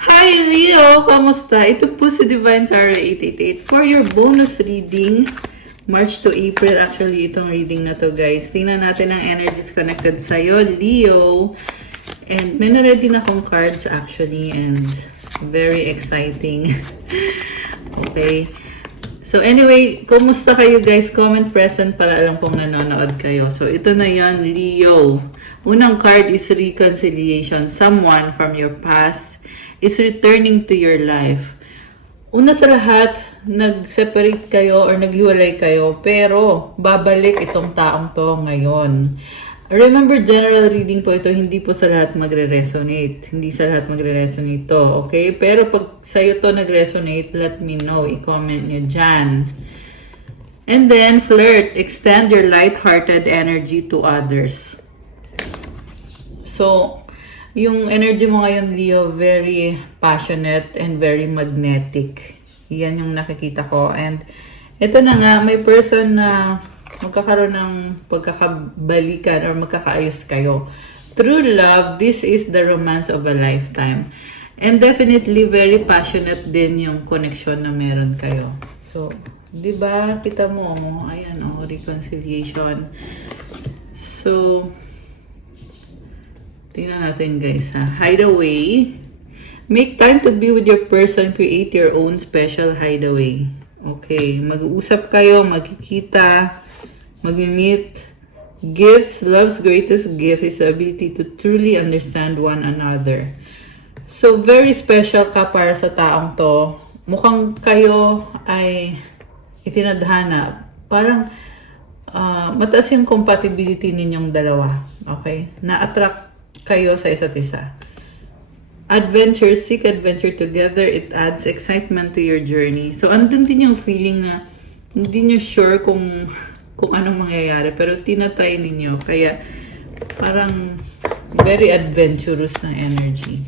Hi Leo! Kamusta? Ito po si Divine Tarot 888 for your bonus reading. March to April actually itong reading na to guys. Tingnan natin ang energies connected sa'yo, Leo. And may na-ready na akong cards actually and very exciting. Okay. So anyway, kumusta kayo guys? Comment present para alam kong nanonood kayo. So ito na yon, Leo. Unang card is reconciliation. Someone from your past is returning to your life. Una sa lahat, nag-separate kayo or naghiwalay kayo, pero babalik itong taong to ngayon. Remember, general reading po ito, hindi po sa lahat magre-resonate. Hindi sa lahat magre-resonate to, okay? Pero pag sa'yo to nag-resonate, let me know. I-comment nyo dyan. And then, flirt. Extend your light-hearted energy to others. So, yung energy mo ngayon, Leo, very passionate and very magnetic. Yan yung nakikita ko. And ito na nga, may person na magkakaroon ng pagkakabalikan or magkakaayos kayo. True love, this is the romance of a lifetime. And definitely, very passionate din yung connection na meron kayo. So, di ba, kita mo, ayan, reconciliation. So, tingnan natin guys ha. Hideaway. Make time to be with your person. Create your own special hideaway. Okay. Mag-uusap kayo. Magkikita. Mag-meet. Gifts. Love's greatest gift is the ability to truly understand one another. So, very special ka para sa taong to. Mukhang kayo ay itinadhana. Parang mataas yung compatibility ninyong dalawa. Okay? Na-attract kayo sa isa't isa. Adventure, seek adventure together. It adds excitement to your journey. So, andun din yung feeling na hindi nyo sure kung anong mangyayari. Pero tinatry ninyo. Kaya, parang very adventurous na energy.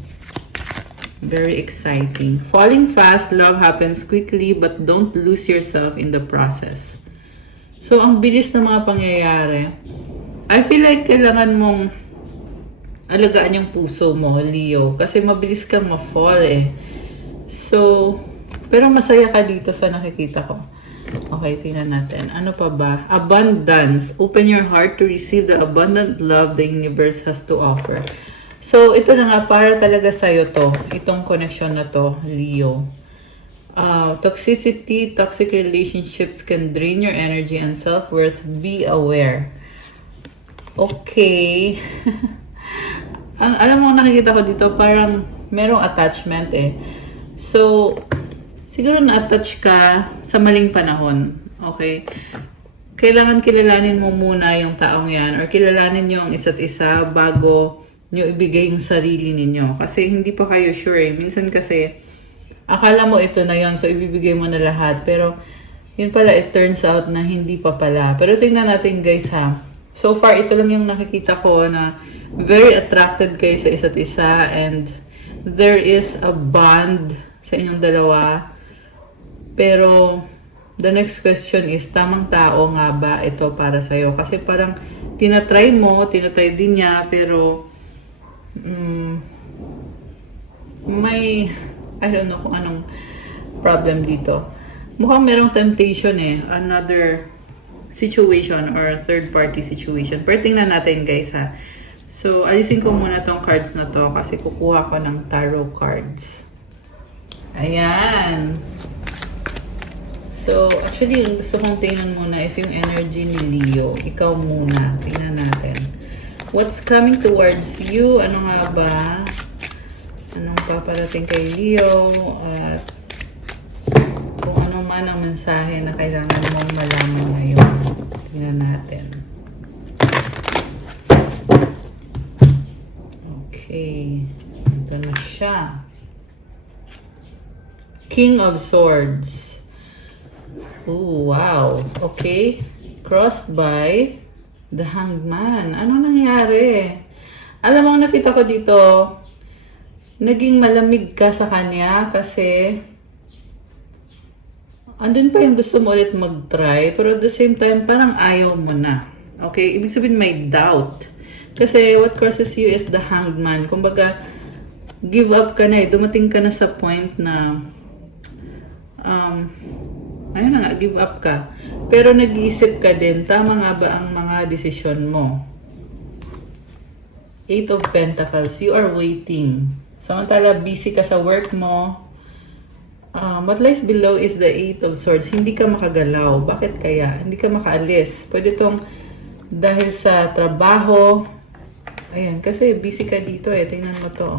Very exciting. Falling fast, love happens quickly, but don't lose yourself in the process. So, ang bilis ng mga pangyayari. I feel like kailangan mong alagaan yung puso mo, Leo. Kasi mabilis kang ma-fall eh. So, pero masaya ka dito sa nakikita ko. Okay, tingnan natin. Ano pa ba? Abundance. Open your heart to receive the abundant love the universe has to offer. So, ito na nga, para talaga sa'yo to. Itong connection na to, Leo. Toxicity, toxic relationships can drain your energy and self-worth. Be aware. Okay. Alam mo, nakikita ko dito, parang merong attachment eh. So, siguro na-attach ka sa maling panahon. Okay? Kailangan kilalanin mo muna yung taong yan or kilalanin nyo ang isa't isa bago nyo ibigay yung sarili ninyo. Kasi hindi pa kayo sure eh. Minsan kasi, akala mo ito na yon so ibibigay mo na lahat. Pero, yun pala, it turns out na hindi pa pala. Pero tingnan natin guys ha. So far, ito lang yung nakikita ko na very attracted kayo sa isa't isa and there is a bond sa inyong dalawa. Pero, the next question is, tamang tao nga ba ito para sa'yo? Kasi parang tinatry din niya, pero may, I don't know kung anong problem dito. Mukhang merong temptation eh. Another situation or third party situation. Pero tingnan natin guys ha. So, alisin ko muna tong cards na to kasi kukuha ko ng tarot cards. Ayan. So, actually, yung gusto kong tingnan muna is yung energy ni Leo. Ikaw muna. Tingnan natin. What's coming towards you? Ano nga ba? Anong paparating kay Leo? At kung ano man ang mensahe na kailangan mong malaman ngayon. Tingnan natin. Okay. Ito na siya. King of Swords. Oh, wow. Okay. Crossed by the Hanged Man. Ano nangyari? Alam mo, nakita ko dito, naging malamig ka sa kanya kasi andun pa yung gusto mo ulit mag-try, pero at the same time, parang ayaw mo na. Okay? Ibig sabihin may doubt. Kasi what crosses you is the Hanged Man. Kumbaga, give up ka na eh. Dumating ka na sa point na, ayun na nga, give up ka. Pero nag-iisip ka din, tama nga ba ang mga desisyon mo? Eight of Pentacles, you are waiting. Samantala, busy ka sa work mo. What lies below is the Eight of Swords. Hindi ka makagalaw. Bakit kaya? Hindi ka makaalis. Pwede itong dahil sa trabaho. Ayan, kasi busy ka dito eh. Tingnan mo to.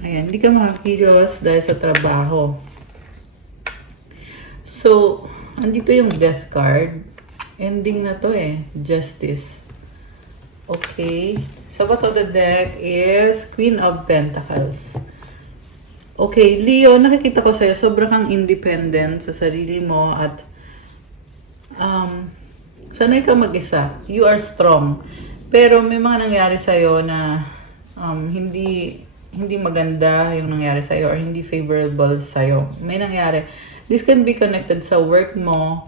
Ayan, hindi ka makakilos dahil sa trabaho. So, andito yung Death card. Ending na to eh. Justice. Okay. So, bottom of the deck is Queen of Pentacles. Okay, Leo, nakikita ko sa'yo, sobrang kang independent sa sarili mo at sanay ka mag-isa. You are strong. Pero may mga nangyari sa'yo na hindi maganda yung nangyari sa'yo or hindi favorable sa'yo. May nangyari. This can be connected sa work mo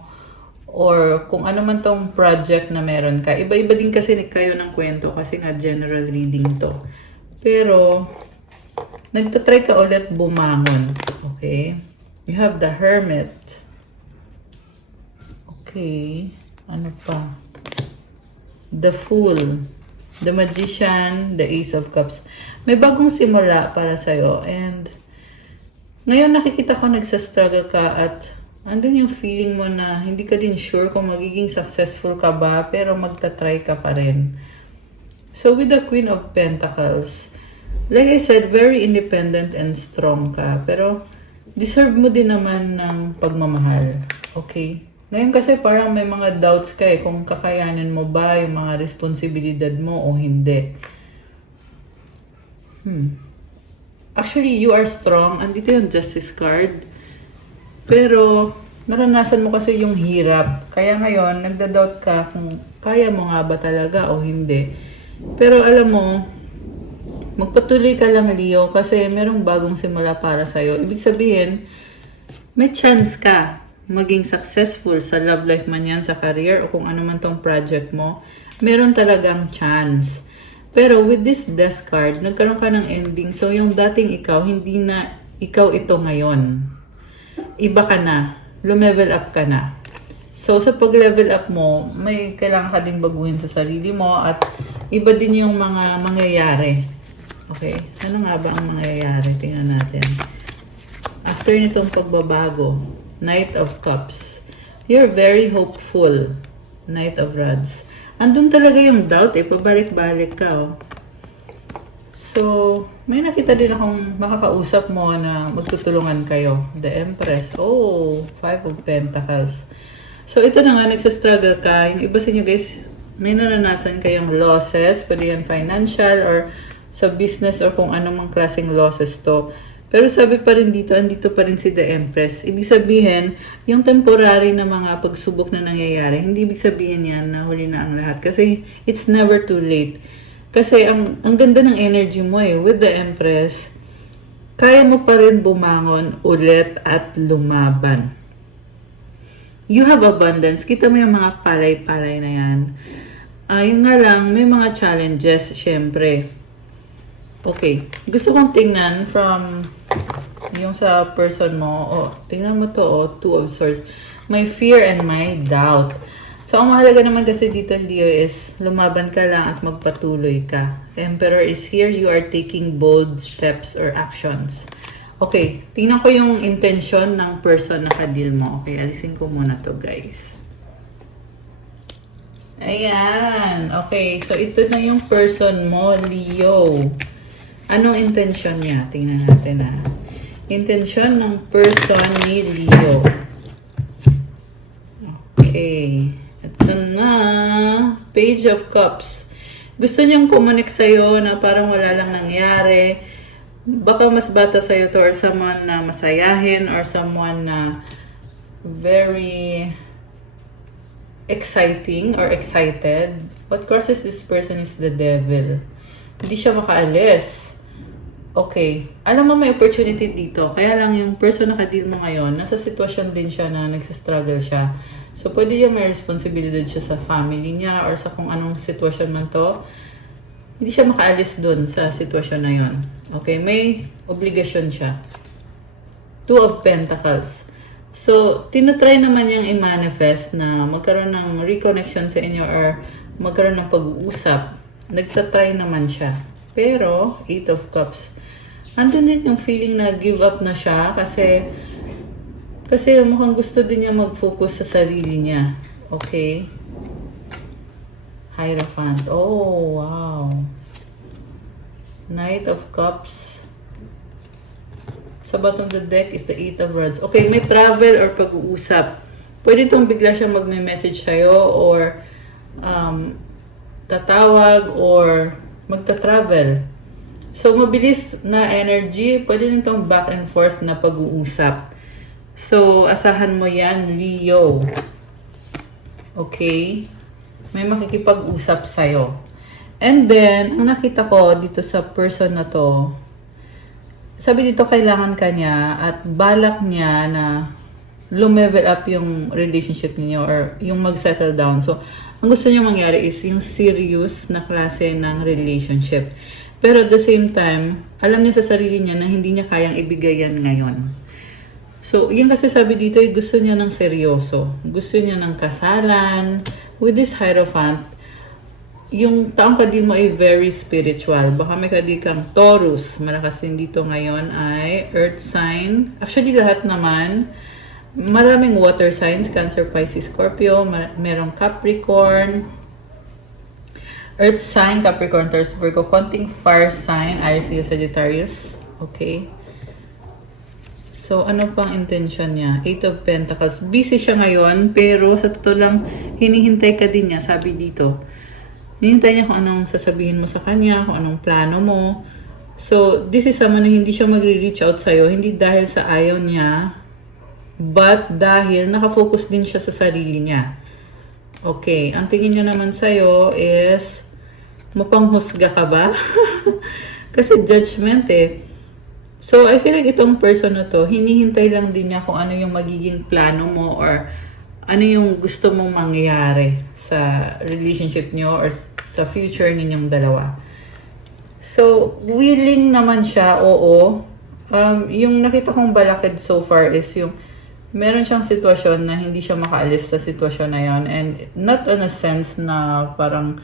or kung ano man tong project na meron ka. Iba-iba din kasi kayo ng kwento kasi nga general reading to. Pero nagtatry ka ulit bumangon. Okay? You have the Hermit. Okay. Ano pa? The Fool. The Magician. The Ace of Cups. May bagong simula para sa'yo. And ngayon nakikita ko nagsastruggle ka at andun yung feeling mo na hindi ka din sure kung magiging successful ka ba pero magtatry ka pa rin. So with the Queen of Pentacles, like I said, very independent and strong ka. Pero, deserve mo din naman ng pagmamahal. Okay? Ngayon kasi parang may mga doubts ka eh kung kakayanin mo ba yung mga responsibilidad mo o hindi. Actually, you are strong. Andito yung Justice card. Pero, naranasan mo kasi yung hirap. Kaya ngayon, nagda-doubt ka kung kaya mo nga ba talaga o hindi. Pero alam mo, magpatuloy ka lang, Leo, kasi merong bagong simula para sa'yo. Ibig sabihin, may chance ka maging successful sa love life man yan, sa career, o kung ano man tong project mo. Meron talagang chance. Pero with this Death card, nagkaroon ka ng ending. So, yung dating ikaw, hindi na ikaw ito ngayon. Iba ka na. Lumevel up ka na. So, sa pag-level up mo, may kailangan ka ding baguhin sa sarili mo at iba din yung mga mangyayari. Okay, ano nga ba ang mangyayari? Tingnan natin. After nitong pagbabago, Knight of Cups. You're very hopeful. Knight of Rods. Andun talaga yung doubt eh. Pabalik-balik ka oh. So, may nakita din akong makakausap mo na magtutulungan kayo. The Empress. Oh, Five of Pentacles. So, ito na nga, nagsastruggle ka. Yung iba sa inyo guys, may naranasan kayong losses. Pwede yan financial or sa business or kung anong klaseng losses to. Pero sabi pa rin dito, andito pa rin si The Empress. Ibig sabihin, yung temporary na mga pagsubok na nangyayari, hindi ibig sabihin yan na huli na ang lahat. Kasi it's never too late. Kasi ang ganda ng energy mo eh. With The Empress, kaya mo pa rin bumangon ulit at lumaban. You have abundance. Kita mo yung mga palay-palay na yan. Yun nga lang, may mga challenges, syempre. Okay. Gusto kong tingnan from yung sa person mo. Oh, tingnan mo to, oh, Two of Swords. My fear and my doubt. So, ang mahalaga naman kasi dito, Leo, is lumaban ka lang at magpatuloy ka. Emperor is here. You are taking bold steps or actions. Okay. Tingnan ko yung intention ng person na kadil mo. Okay. Alisin ko muna to, guys. Ayan. Okay. So, ito na yung person mo, Leo. Anong intention niya? Tingnan natin na. Intention ng person ni Leo. Okay. Ito na. Page of Cups. Gusto niyang kumonek sa'yo na parang wala lang nangyari. Baka mas bata sa'yo to or someone na masayahin or someone na very exciting or excited. What crosses this person is the devil. Hindi siya makaalis. Okay. Alam mo may opportunity dito. Kaya lang yung person na ka-deal mo ngayon, nasa sitwasyon din siya na nagsastruggle siya. So, pwede yung may responsibilidad siya sa family niya or sa kung anong sitwasyon man to. hindi siya makaalis dun sa sitwasyon na yon. Okay, may obligasyon siya. Two of Pentacles. So, tinatry naman niyang i-manifest na magkaroon ng reconnection sa inyo or magkaroon ng pag-uusap. Nagtatry naman siya. Pero, Eight of Cups. Andun din yung feeling na give up na siya kasi mukhang gusto din niya mag-focus sa sarili niya. Okay? Hierophant. Oh, wow. Knight of Cups. Sa bottom of the deck is the Eight of Rods. Okay, may travel or pag-uusap. Pwede itong bigla siya magme-message sa'yo or tatawag or magta-travel. So, mabilis na energy. Pwede din itong back and forth na pag-uusap. So, asahan mo yan, Leo. Okay? May makikipag-usap sa'yo. And then, ang nakita ko dito sa person na to, sabi dito kailangan ka niya at balak niya na lumevel up yung relationship niyo or yung mag-settle down. So, ang gusto niya mangyari is yung serious na klase ng relationship. Pero at the same time, alam niya sa sarili niya na hindi niya kayang ibigay yan ngayon. So, yung kasi sabi dito, gusto niya ng seryoso. Gusto niya ng kasalan. With this Hierophant, yung taong kadil mo ay very spiritual. Baka may kadil kang Taurus. Malakas din dito ngayon ay Earth sign. Actually, lahat naman. Maraming water signs. Cancer, Pisces, Scorpio. Merong Capricorn. Earth sign, Capricorn, Taurus, Virgo. Konting fire sign. Aries, Leo, Sagittarius. Okay. So, ano pang intention niya? Eight of Pentacles. Busy siya ngayon, pero sa totoo lang, hinihintay ka din niya, sabi dito. Hinihintay niya kung anong sasabihin mo sa kanya, kung anong plano mo. So, this is someone na hindi siya magre-reach out sa'yo, hindi dahil sa ayaw niya, but dahil nakafocus din siya sa sarili niya. Okay, ang tingin niya naman sa'yo is, mapanghusga ka ba? Kasi judgment eh. So, I feel like itong person na to, hinihintay lang din niya kung ano yung magiging plano mo or ano yung gusto mong mangyari sa relationship niyo or sa future ninyong dalawa. So, willing naman siya, oo. Yung nakita kong balakid so far is yung meron siyang sitwasyon na hindi siya makaalis sa sitwasyon na yon, and not on a sense na parang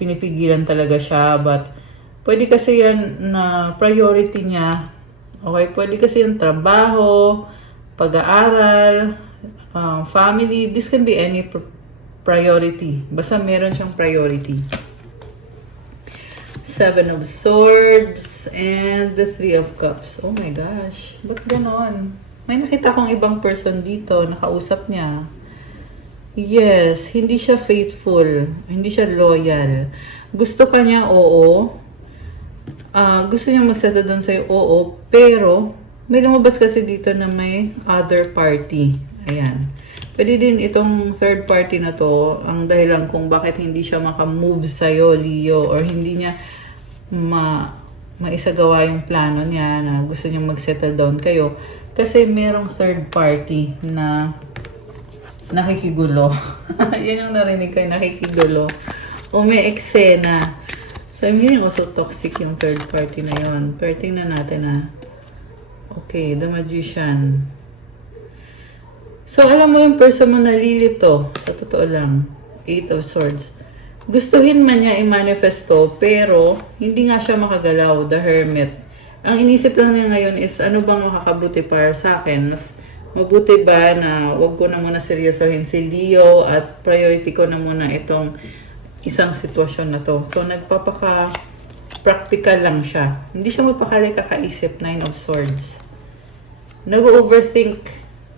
pinipigilan talaga siya, but pwede kasi yan na priority niya. Okay, pwede kasi yung trabaho, pag-aaral, family. This can be any priority. Basta meron siyang priority. Seven of Swords and the Three of Cups. Oh my gosh. Ba't ganon? May nakita kong ibang person dito. Nakausap niya. Yes, hindi siya faithful. Hindi siya loyal. Gusto ka niya, oo. Gusto niya magsettle doon sa'yo, oo. Pero, may lumabas kasi dito na may other party. Ayan. Pwede din itong third party na to, ang dahilan kung bakit hindi siya makamove sa'yo, Leo, or hindi niya maisagawa yung plano niya na gusto niya mag-settle down kayo. Kasi merong third party na nakikigulo. Yan yung narinig ko, nakikigulo. O may eksena. So, I'm hearing also toxic yung third party na yon. Pero tingnan natin na. Okay, the Magician. So, alam mo yung person mo nalilito. Sa totoo lang. Eight of Swords. Gustuhin man niya i-manifesto, pero hindi nga siya makagalaw. The Hermit. Ang inisip lang niya ngayon is, ano bang makakabuti para sa akin? Mas mabuti ba na wag ko na muna seryosohin si Leo at priority ko na muna itong isang sitwasyon na to. So, nagpapaka-practical lang siya. Hindi siya mapakali kakaisip. Nine of Swords. Nag-overthink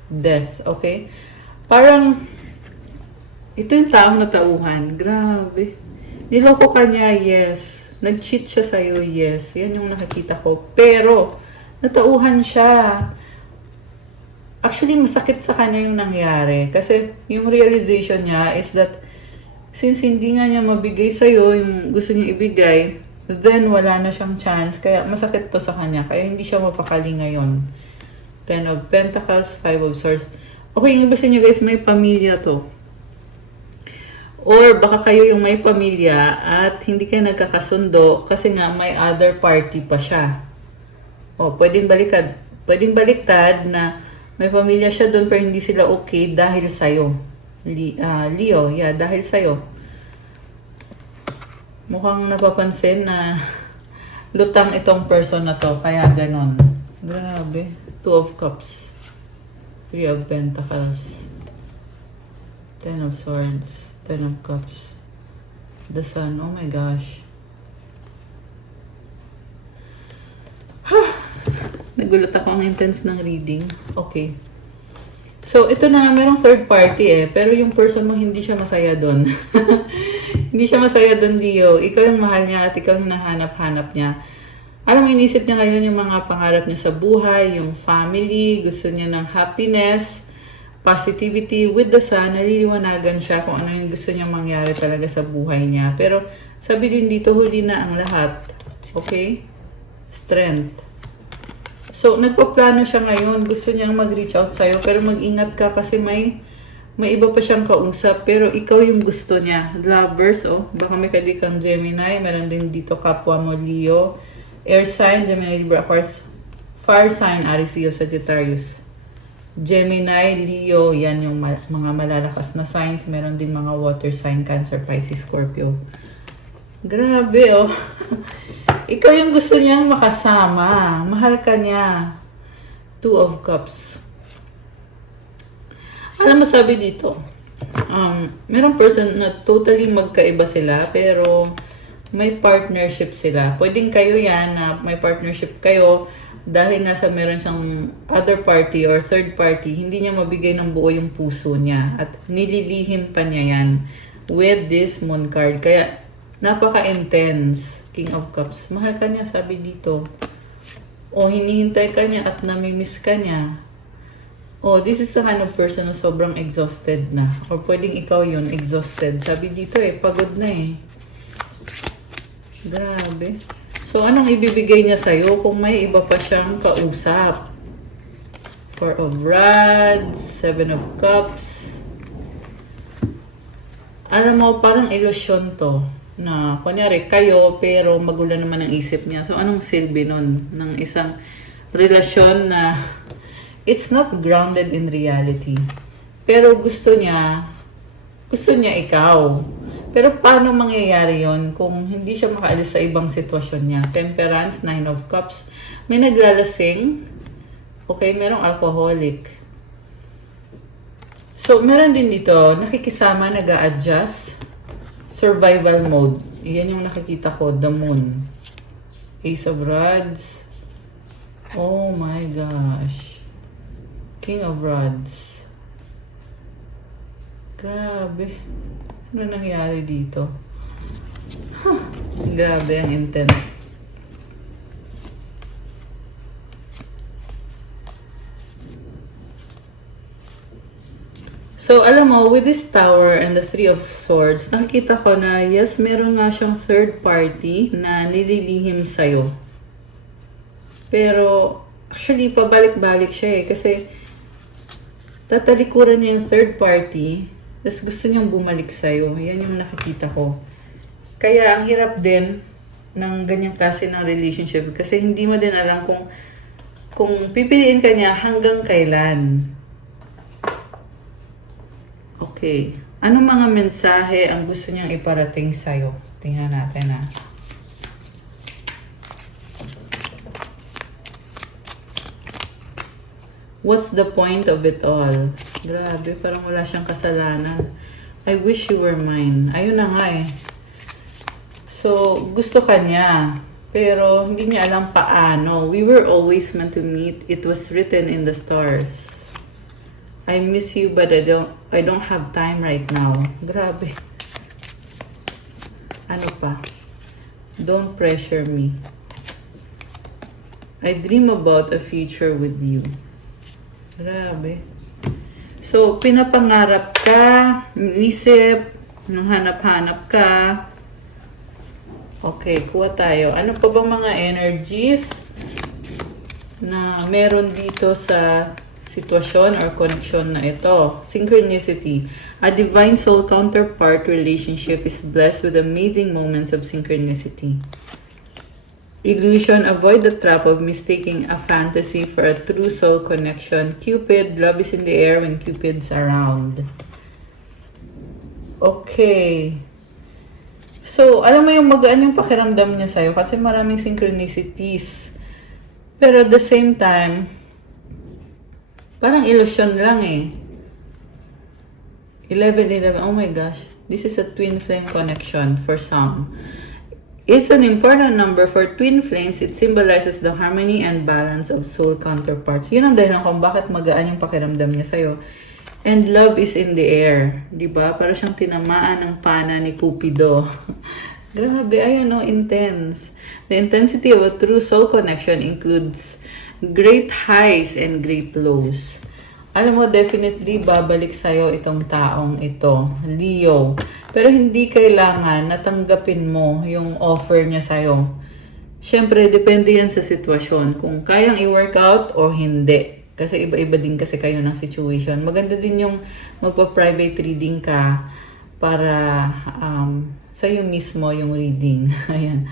death. Okay? Parang, ito yung taong natauhan. Grabe. Niloko ka niya, yes. Nag-cheat siya sa'yo, yes. Yan yung nakikita ko. Pero, natauhan siya. Actually, masakit sa kanya yung nangyari. Kasi, yung realization niya is that since hindi nga niya mabigay sa'yo yung gusto niya ibigay, then wala na siyang chance. Kaya, masakit to sa kanya. Kaya, hindi siya mapakali ngayon. Ten of Pentacles, Five of Swords. Okay, yung iba sa inyo guys, may pamilya to. Or baka kayo yung may pamilya at hindi kayo nagkakasundo kasi nga may other party pa siya. O, pwedeng baliktad. Pwedeng baliktad na may pamilya siya doon pero hindi sila okay dahil sa'yo. Leo, yeah, dahil sa'yo. Mukhang napapansin na lutang itong person na to, kaya ganon. Grabe. 2 of Cups. 3 of Pentacles. 10 of Swords. 10 of Cups. The Sun. Oh my gosh. Nagulat ako, ang intense ng reading. Okay. So, ito na nga, merong third party pero yung person mo hindi siya masaya doon. Hindi siya masaya doon, Leo. Ikaw yung mahal niya at ikaw yung hinahanap-hanap niya. Alam mo, inisip niya ngayon yung mga pangarap niya sa buhay, yung family, gusto niya ng happiness, positivity. With the Sun, naliliwanagan siya kung ano yung gusto niyang mangyari talaga sa buhay niya. Pero, sabi din dito, huli na ang lahat. Okay? Strength. So, nagpaplano siya ngayon. Gusto niyang mag-reach out sa'yo. Pero mag-ingat ka kasi may iba pa siyang kausap. Pero ikaw yung gusto niya. Lovers, oh. Baka may kadikang Gemini. Meron din dito kapwa mo, Leo. Air sign, Gemini, Libra, Aquarius. Fire sign, Aries, Leo, Sagittarius. Gemini, Leo, yan yung mga malalakas na signs. Meron din mga water sign, Cancer, Pisces, Scorpio. Grabe, oh. Ikaw yung gusto niyang makasama. Mahal ka niya. 2 of Cups. Alam mo, sabi dito, merong person na totally magkaiba sila, pero may partnership sila. Pwedeng kayo yan na may partnership kayo dahil nasa meron siyang other party or third party, hindi niya mabigay ng buo yung puso niya. At nililihim pa niya yan with this Moon card. Kaya, napaka-intense. King of Cups. Mahal ka niya, sabi dito. O, hinihintay ka niya at namimiss ka niya. O, this is the kind of person na sobrang exhausted na. Or pwedeng ikaw yun, exhausted. Sabi dito pagod na Grabe. So, anong ibibigay niya sa'yo kung may iba pa siyang kausap? 4 of Rods, 7 of Cups. Alam mo, parang ilusyon to. Na, kunyari, kayo, pero magulo naman ang isip niya. So, anong silbi nun? Ng isang relasyon na it's not grounded in reality. Pero gusto niya ikaw. Pero paano mangyayari yon kung hindi siya makaalis sa ibang sitwasyon niya? Temperance, 9 of Cups. May naglalasing. Okay, merong alcoholic. So, meron din dito, nakikisama, nag-a-adjust. Survival mode. Iyan yung nakikita ko, the Moon. Ace of Rods. Oh my gosh. King of Rods. Grabe. Ano nangyari dito? Grabe, ang intense. So, alam mo, with this Tower and the 3 of Swords, nakikita ko na, yes, meron nga siyang third party na nililihim sa'yo. Pero, actually, pabalik-balik siya kasi tatalikuran niya yung third party, tapos gusto niyang bumalik sa'yo. Yan yung nakikita ko. Kaya, ang hirap din ng ganyang klase ng relationship kasi hindi mo din alam kung pipiliin ka niya hanggang kailan. Okay. Anong mga mensahe ang gusto niyang iparating sa'yo? Tingnan natin What's the point of it all? Grabe, parang wala siyang kasalanan. I wish you were mine. Ayun na nga So, gusto ka niya. Pero, hindi niya alam paano. We were always meant to meet. It was written in the stars. I miss you but I don't have time right now. Grabe. Ano pa? Don't pressure me. I dream about a future with you. Grabe. So, pinapangarap ka, isip, nung hanap-hanap ka. Okay, kuha tayo. Ano pa bang mga energies na meron dito sa sitwasyon or connection na ito. Synchronicity. A divine soul counterpart relationship is blessed with amazing moments of synchronicity. Illusion. Avoid the trap of mistaking a fantasy for a true soul connection. Cupid. Love is in the air when Cupid's around. Okay. So, alam mo yung magaan yung pakiramdam niya sa'yo kasi maraming synchronicities. Pero at the same time, parang illusion lang eh. 11-11, oh my gosh. This is a twin flame connection for some. It's an important number for twin flames. It symbolizes the harmony and balance of soul counterparts. Yun ang dahilan kung bakit magaan yung pakiramdam niya sa'yo. And love is in the air. Diba? Para siyang tinamaan ng pana ni Cupido. Grabe, ayan o, intense. The intensity of a true soul connection includes great highs and great lows. Alam mo, definitely babalik sa'yo itong taong ito, Leo. Pero hindi kailangan natanggapin mo yung offer niya sa'yo. Siyempre, depende yan sa sitwasyon. Kung kayang i-work out o hindi. Kasi iba-iba din kasi kayo ng situation. Maganda din yung magpa-private reading ka para sa'yo mismo yung reading. Ayan.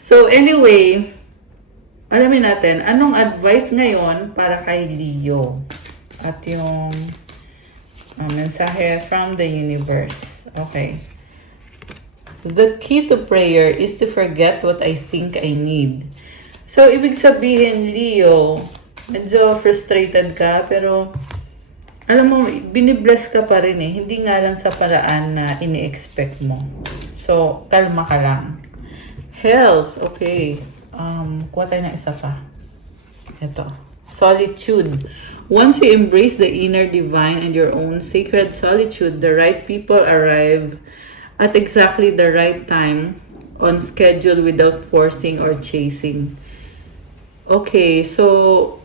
So, anyway, alamin natin, anong advice ngayon para kay Leo? At yung mensahe from the universe. Okay. The key to prayer is to forget what I think I need. So, ibig sabihin, Leo, medyo frustrated ka, pero alam mo, binibless ka pa rin eh. Hindi nga lang sa paraan na ini-expect mo. So, kalma ka lang. Health, okay. Kuha tayo ng isa pa. Ito. Solitude. Once you embrace the inner divine and your own sacred solitude, the right people arrive at exactly the right time, on schedule without forcing or chasing. Okay, so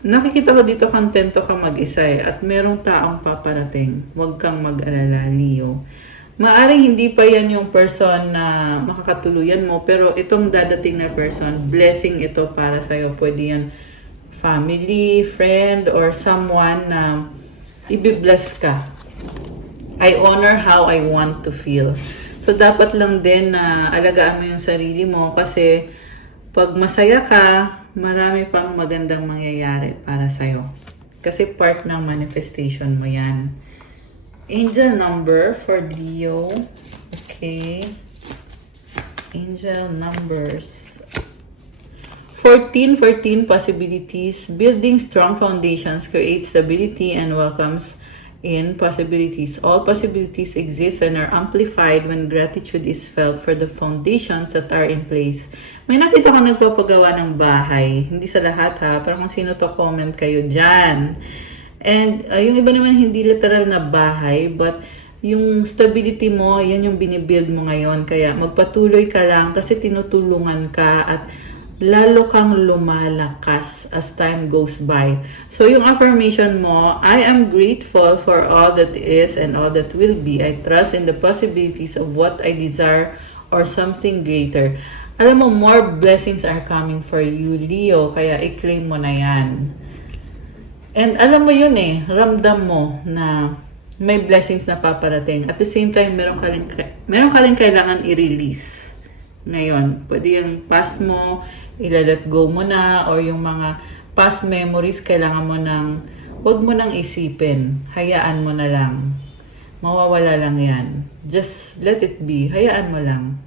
nakikita ko dito kontento ka mag-isa eh, at merong taong paparating. Huwag kang mag-alala, Leo. Maaring hindi pa yan yung person na makakatuluyan mo, pero itong dadating na person, blessing ito para sa'yo. Pwede yan family, friend, or someone na ibibless ka. I honor how I want to feel. So, dapat lang din na alagaan mo yung sarili mo kasi pag masaya ka, marami pang magandang mangyayari para sa'yo. Kasi part ng manifestation mo yan. Angel number for Leo. Okay. Angel numbers. 14 possibilities. Building strong foundations creates stability and welcomes in possibilities. All possibilities exist and are amplified when gratitude is felt for the foundations that are in place. May nakita ko nagpapagawa ng bahay. Hindi sa lahat ha, pero kung sino to, comment kayo dyan. And yung iba naman hindi literal na bahay, but yung stability mo, yan yung binibuild mo ngayon. Kaya magpatuloy ka lang kasi tinutulungan ka at lalo kang lumalakas as time goes by. So, yung affirmation mo, I am grateful for all that is and all that will be. I trust in the possibilities of what I desire or something greater. Alam mo, more blessings are coming for you, Leo. Kaya i-claim mo na yan. And alam mo yun eh, ramdam mo na may blessings na paparating. At the same time, meron ka rin kailangan i-release. Ngayon, pwede yung past mo, ila-let go mo na, or yung mga past memories, kailangan mo wag mo nang isipin. Hayaan mo na lang. Mawawala lang yan. Just let it be. Hayaan mo lang.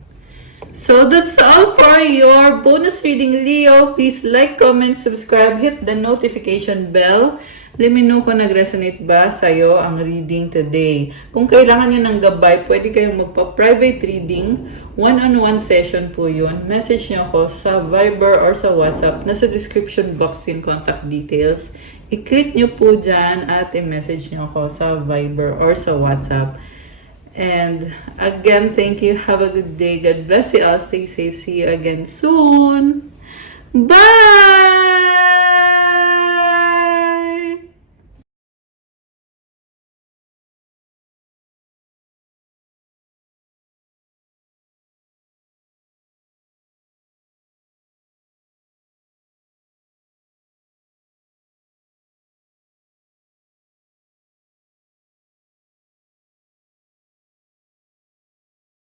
So, that's all for your bonus reading, Leo. Please like, comment, subscribe, hit the notification bell. Let me know kung nag-resonate ba sa'yo ang reading today. Kung kailangan nyo ng gabay, pwede kayong magpa-private reading. One-on-one session po yun. Message nyo ako sa Viber or sa WhatsApp. Nasa description box yung contact details. I-click nyo po dyan at i-message nyo ako sa Viber or sa WhatsApp. And again, thank you. Have a good day. God bless you all. Stay safe. See you again soon. Bye!